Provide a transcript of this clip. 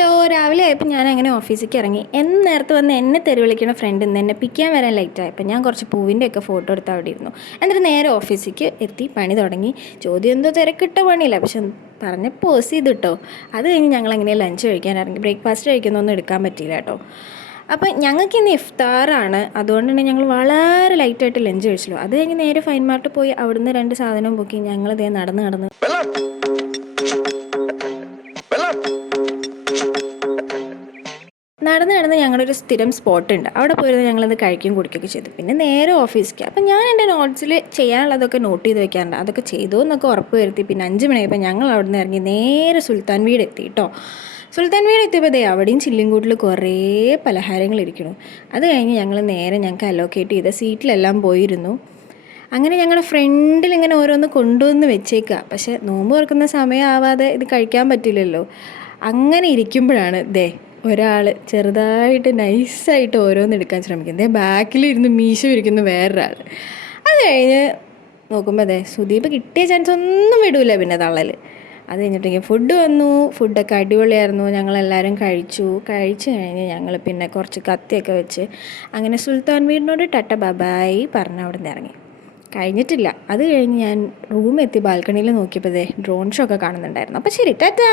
Hello, രാവിലെ ആയപ്പോൾ ഞാൻ അങ്ങനെ ഓഫീസിലേക്ക് ഇറങ്ങി. നേരത്തെ വന്ന് എന്നെ തെറി വിളിക്കുന്ന ഫ്രണ്ട് ഇന്ന് എന്നെ പിക്കാൻ വരാൻ ലേറ്റായി. അപ്പോൾ ഞാൻ കുറച്ച് പൂവിൻ്റെയൊക്കെ ഫോട്ടോ എടുത്ത് അവിടെ ഇരുന്നു. എന്നിട്ട് നേരെ ഓഫീസിലേക്ക് എത്തി പണി തുടങ്ങി. ചോദ്യം എന്തോ തിരക്കിട്ട പണിയില്ല, പക്ഷെ പറഞ്ഞ് പോസ് ചെയ്ത് കേട്ടോ. അത് കഴിഞ്ഞ് ഞങ്ങൾ അങ്ങനെ ലഞ്ച് കഴിക്കാൻ ഇറങ്ങി. ബ്രേക്ക്ഫാസ്റ്റ് കഴിക്കുന്നൊന്നും എടുക്കാൻ പറ്റിയില്ല കേട്ടോ. അപ്പം ഞങ്ങൾക്ക് ഇന്ന് ഇഫ്താറാണ്, അതുകൊണ്ട് തന്നെ ഞങ്ങൾ വളരെ ലൈറ്റായിട്ട് ലഞ്ച് കഴിച്ചല്ലോ. അത് കഴിഞ്ഞ് നേരെ ഫൈൻ മാർട്ട് പോയി അവിടുന്ന് 2 സാധനവും പൊക്കി ഞങ്ങളിതേ നടന്ന് നടന്ന് ഞങ്ങളൊരു സ്ഥിരം സ്പോട്ടുണ്ട്, അവിടെ പോയിരുന്ന് ഞങ്ങളത് കഴിക്കുകയും കുടിക്കുകയൊക്കെ ചെയ്തു. പിന്നെ നേരെ ഓഫീസിലേക്ക്. അപ്പം ഞാൻ എൻ്റെ നോട്ട്സിൽ ചെയ്യാനുള്ളതൊക്കെ നോട്ട് ചെയ്ത് വെക്കാറുണ്ട്. അതൊക്കെ ചെയ്തു എന്നൊക്കെ ഉറപ്പ് വരുത്തി. പിന്നെ 5 മണിയായപ്പോൾ ഞങ്ങൾ അവിടെ നിന്ന് ഇറങ്ങി നേരെ സുൽത്താൻ വീട് എത്തി കേട്ടോ. സുൽത്താൻ വീട് എത്തിയപ്പോൾ അവിടെയും ചില്ലിങ്കൂട്ടിൽ കുറേ പലഹാരങ്ങൾ ഇരിക്കുന്നു. അത് കഴിഞ്ഞ് ഞങ്ങൾ നേരെ ഞങ്ങൾക്ക് അലോക്കേറ്റ് ചെയ്ത സീറ്റിലെല്ലാം പോയിരുന്നു. അങ്ങനെ ഞങ്ങളുടെ ഫ്രണ്ടിൽ ഇങ്ങനെ ഓരോന്ന് കൊണ്ടുവന്ന് വെച്ചേക്കുക. പക്ഷേ നോമ്പ് തുറക്കുന്ന സമയമാവാതെ ഇത് കഴിക്കാൻ പറ്റില്ലല്ലോ. അങ്ങനെ ഇരിക്കുമ്പോഴാണ് ഒരാൾ ചെറുതായിട്ട് നൈസായിട്ട് ഓരോന്ന് എടുക്കാൻ ശ്രമിക്കുന്നത്. ബാക്കിലിരുന്ന് മീശ വിരിക്കുന്ന വേറൊരാൾ. അത് കഴിഞ്ഞ് നോക്കുമ്പോൾ സുദീപ് കിട്ടിയ ചാൻസ് ഒന്നും വിടൂല പിന്നെ തള്ളൽ. അത് കഴിഞ്ഞിട്ടുണ്ടെങ്കിൽ ഫുഡ് വന്നു. ഫുഡൊക്കെ അടിപൊളിയായിരുന്നു. ഞങ്ങളെല്ലാവരും കഴിച്ചു കഴിഞ്ഞ് ഞങ്ങൾ പിന്നെ കുറച്ച് കത്തിയൊക്കെ വെച്ച് അങ്ങനെ സുൽത്താൻ വീടിനോട് ടട്ട ബബായി പറഞ്ഞ് അവിടെ നിന്ന് ഇറങ്ങി. കഴിഞ്ഞിട്ടില്ല. അത് കഴിഞ്ഞ് ഞാൻ റൂമെത്തി ബാൽക്കണിയിൽ നോക്കിയപ്പോൾ ഡ്രോൺ ഷോ ഒക്കെ കാണുന്നുണ്ടായിരുന്നു. അപ്പോൾ ശരി, ടാറ്റാ.